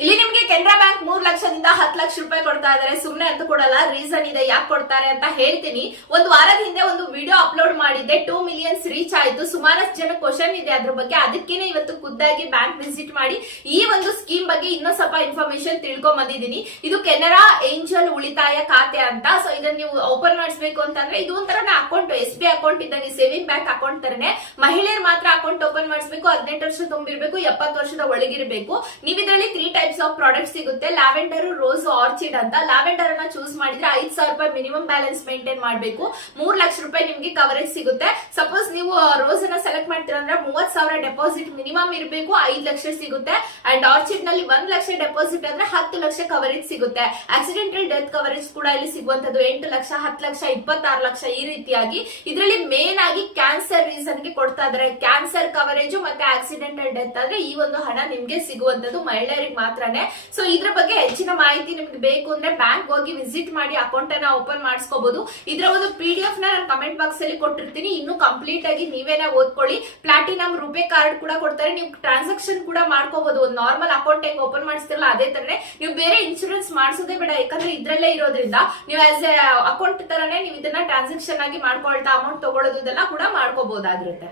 ಇಲ್ಲಿ ನಿಮ್ಗೆ ಕೆನರಾ ಬ್ಯಾಂಕ್ ಮೂರ್ ಲಕ್ಷದಿಂದ ಹತ್ತು ಲಕ್ಷ ರೂಪಾಯಿ ಕೊಡ್ತಾ ಇದಾರೆ. ಸುಮ್ನೆ ಅಂತ ಕೊಡಲ್ಲ ರೀಸನ್ ಇದೆ, ಯಾಕೆ ಕೊಡ್ತಾರೆ ಅಂತ ಹೇಳ್ತೀನಿ. ಒಂದು ವಾರದ ಹಿಂದೆ ಒಂದು ವಿಡಿಯೋ ಅಪ್ಲೋಡ್ ಮಾಡಿದ್ದೆ ಟೂ ಮಿಲಿಯನ್ಸ್ ರೀಚ್ ಆಯ್ತು. ಸುಮಾರಷ್ಟು ಜನ ಕ್ವಶನ್ ಇದೆ ಅದ್ರ ಬಗ್ಗೆ. ಅದಕ್ಕೇನೆ ಇವತ್ತು ಖುದ್ದಾಗಿ ಬ್ಯಾಂಕ್ ವಿಸಿಟ್ ಮಾಡಿ ಈ ಒಂದು ಸ್ಕೀಮ್ ಬಗ್ಗೆ ಇನ್ನೂ ಸ್ವಲ್ಪ ಇನ್ಫಾರ್ಮೇಶನ್ ತಿಳ್ಕೊಂಡ್ ಬಂದಿದ್ದೀನಿ ಇದು ಕೆನರಾ ಏಂಜಲ್ ಉಳಿತಾಯ ಖಾತೆ ಅಂತ. ಸೊ ಇದನ್ನ ನೀವು ಓಪನ್ ಮಾಡಿಸ್ಬೇಕು ಅಂತಂದ್ರೆ ಇದು ಒಂಥರ ಅಕೌಂಟ್ ಎಸ್ ಬಿ ಅಕೌಂಟ್ ಇದ್ದಂಗೆ ಸೇವಿಂಗ್ ಬ್ಯಾಂಕ್ ಅಕೌಂಟ್ ತರನೇ. ಮಹಿಳೆಯರು ಮಾತ್ರ ಅಕೌಂಟ್ ಓಪನ್ ಮಾಡಿಸ್ಬೇಕು, ಹದಿನೆಂಟು ವರ್ಷ ತುಂಬಿರ್ಬೇಕು, ಎಪ್ಪತ್ತು ವರ್ಷದ ಒಳಗಿರ್ಬೇಕು. ನೀವು ಇದರಲ್ಲಿ ತ್ರೀ ಟೈಪ್ಸ್ ಆಫ್ ಪ್ರಾಡಕ್ಟ್ ಸಿಗುತ್ತೆ. ಲ್ಯಾವೆಂಡರ್ ರೋಸ್ ಆರ್ಚಿಡ್ ಅಂತ. ಲ್ಯಾವೆಂಡರ್ ಅನ್ನ ಚೂಸ್ ಮಾಡಿದ್ರೆ ಐದ್ ಸಾವಿರ ರೂಪಾಯಿ ಮಿನಿಮಮ್ ಬ್ಯಾಲೆನ್ಸ್ ಮೇಂಟೈನ್ ಮಾಡಬೇಕು. ಮೂರ್ ಲಕ್ಷ ರೂಪಾಯಿ ನಿಮ್ಗೆ ಕವರೇಜ್ ಸಿಗುತ್ತೆ. ಸಪೋಸ್ ನೀವು ರೋಸ್ ಅನ್ನ ಸೆಲೆಕ್ಟ್ ಮಾಡ್ತೀರಾ ಅಂದ್ರೆ ಮೂವತ್ ಸಾವಿರ ಡೆಪಾಸಿಟ್ ಮಿನಿಮಮ್ ಇರಬೇಕು. ಐದ್ ಲಕ್ಷ ಸಿಗುತ್ತೆ. ಅಂಡ್ ಆರ್ಚಿಡ್ನಲ್ಲಿ ಒಂದ್ ಲಕ್ಷ ಡೆಪಾಸಿಟ್ ಅಂದ್ರೆ ಹತ್ತು ಲಕ್ಷ ಕವರೇಜ್ ಸಿಗುತ್ತೆ. ಆಕ್ಸಿಡೆಂಟಲ್ ಡೆತ್ ಕವರೇಜ್ ಕೂಡ ಇಲ್ಲಿ ಸಿಗುವಂತದ್ದು ಎಂಟು ಲಕ್ಷ, ಹತ್ತು ಲಕ್ಷ, ಇಪ್ಪತ್ತಾರು ಲಕ್ಷ ಈ ರೀತಿಯಾಗಿ. ಇದರಲ್ಲಿ ಮೇನ್ ಆಗಿ ಕ್ಯಾನ್ಸರ್ ರೀಸನ್ಗೆ ಕೊಡ್ತಾ ಇದಾರೆ. ಕ್ಯಾನ್ಸರ್ ಕವರೇಜ್ ಮತ್ತೆ ಆಕ್ಸಿಡೆಂಟಲ್ ಡೆತ್ ಆದ್ರೆ ಈ ಒಂದು ಹಣ ನಿಮ್ಗೆ ಸಿಗುವಂತದ್ದು ಮಹಿಳೆಯರಿಗೆ ಮಾತ್ರನೇ. ಸೊ ಇದ್ರ ಬಗ್ಗೆ ಹೆಚ್ಚಿನ ಮಾಹಿತಿ ನಿಮ್ಗೆ ಬೇಕು ಅಂದ್ರೆ ಬ್ಯಾಂಕ್ ಹೋಗಿ ವಿಸಿಟ್ ಮಾಡಿ ಅಕೌಂಟ್ ಅನ್ನ ಓಪನ್ ಮಾಡಿಸ್ಕೋಬಹುದು ಇದರ ಒಂದು ಪಿ ಡಿ ಎಫ್ನ ಕಮೆಂಟ್ ಬಾಕ್ಸ್ ಅಲ್ಲಿ ಕೊಟ್ಟಿರ್ತೀನಿ. ಇನ್ನು ಕಂಪ್ಲೀಟ್ ಆಗಿ ನೀವೇನ ಓದ್ಕೊಳ್ಳಿ. ಪ್ಲಾಟಿನಮ್ ರೂಪೇ ಕಾರ್ಡ್ ಕೂಡ ಕೊಡ್ತಾರೆ. ನೀವು ಟ್ರಾನ್ಸಾಕ್ಷನ್ ಕೂಡ ಮಾಡ್ಕೋಬಹುದು ಒಂದು ನಾರ್ಮಲ್ ಅಕೌಂಟ್ ಹೆಂಗ್ ಓಪನ್ ಮಾಡಿಸ್ತಿರಲ್ಲ ಅದೇ ತರನೇ. ನೀವು ಬೇರೆ ಇನ್ಶೂರೆನ್ಸ್ ಮಾಡಿಸೋದೇ ಬೇಡ. ಯಾಕಂದ್ರೆ ಇದ್ರಲ್ಲೇ ಇರೋದ್ರಿಂದ ನೀವು ಆಸ್ ಎ ಅಕೌಂಟ್ ತರನೇ ನೀವು ಇದನ್ನ ಟ್ರಾನ್ಸಾಕ್ಷನ್ ಆಗಿ ಮಾಡ್ಕೊಳ್ತಾ ಅಮೌಂಟ್ ತಗೊಳ್ಳೋದು ಇದೆಲ್ಲ ಕೂಡ ಮಾಡ್ಕೋಬಹುದಾಗಿರುತ್ತೆ